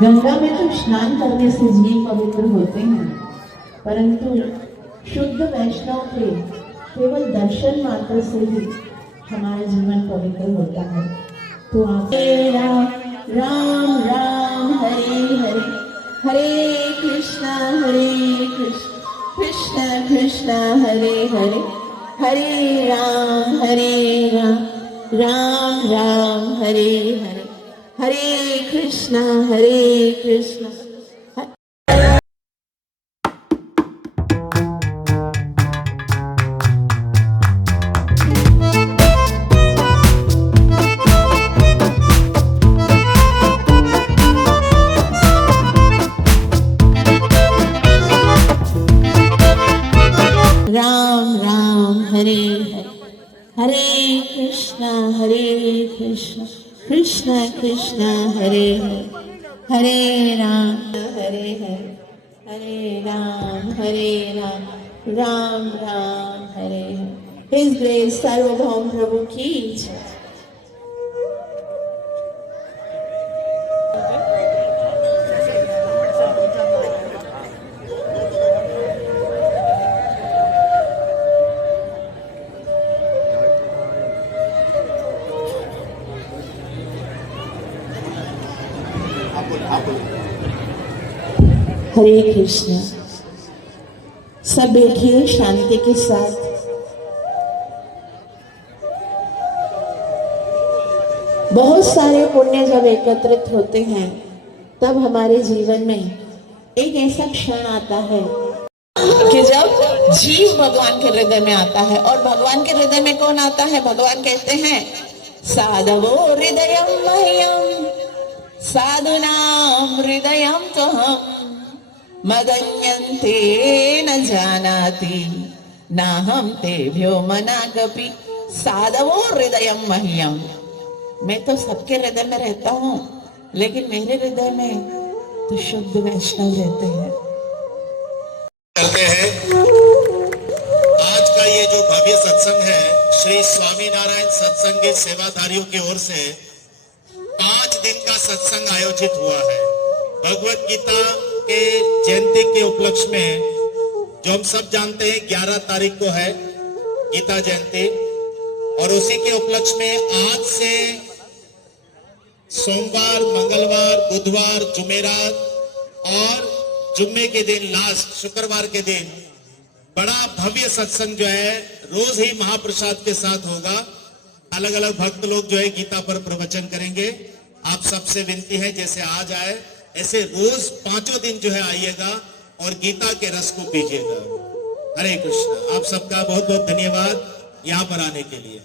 गंगा में तो स्नान करने से जीव पवित्र होते हैं, परंतु शुद्ध वैष्णव के केवल दर्शन मात्र से ही हमारा जीवन पवित्र होता है। तो आप राम राम हरे हरे, हरे कृष्णा कृष्ण कृष्ण हरे हरे, हरे राम राम राम हरे हरे, हरे कृष्णा कृष्ण। राम राम हरे हरे, हरे कृष्णा कृष्ण कृष्ण हरे हरे, हरे राम हरे हरे, हरे राम राम राम हरे हरे। हिज ग्रेस सार्वभौम प्रभु की जय। हरे कृष्ण। सब बैठिए शांति के साथ। बहुत सारे पुण्य जब एकत्रित होते हैं तब हमारे जीवन में एक ऐसा क्षण आता है कि जब जीव भगवान के हृदय में आता है। और भगवान के हृदय में कौन आता है? भगवान कहते हैं साधवो हृदयम मह्यम साधुनाम हृदयम त्वहम् मदन्यन्ते न जानाति नाहं तेभ्यो मनागपि साधवो हृदयम मह्यम। मैं तो सबके हृदय में रहता हूँ, लेकिन मेरे हृदय में तो शुद्ध वैष्णव रहते हैं। करते हैं आज का ये जो भव्य सत्संग है श्री स्वामीनारायण सत्संग सेवाधारियों की ओर से 5 दिन का सत्संग आयोजित हुआ है। भगवत गीता के जयंती के उपलक्ष्य में, जो हम सब जानते हैं 11 तारीख को है गीता जयंती, और उसी के उपलक्ष्य में आज से सोमवार, मंगलवार, बुधवार, जुमेरात और जुम्मे के दिन लास्ट शुक्रवार के दिन बड़ा भव्य सत्संग जो है रोज ही महाप्रसाद के साथ होगा। अलग अलग भक्त लोग जो है गीता पर प्रवचन करेंगे। आप सबसे विनती है जैसे आज आए ऐसे रोज 5 दिन जो है आइएगा और गीता के रस को पीजिएगा। हरे कृष्ण। आप सबका बहुत बहुत धन्यवाद यहाँ पर आने के लिए।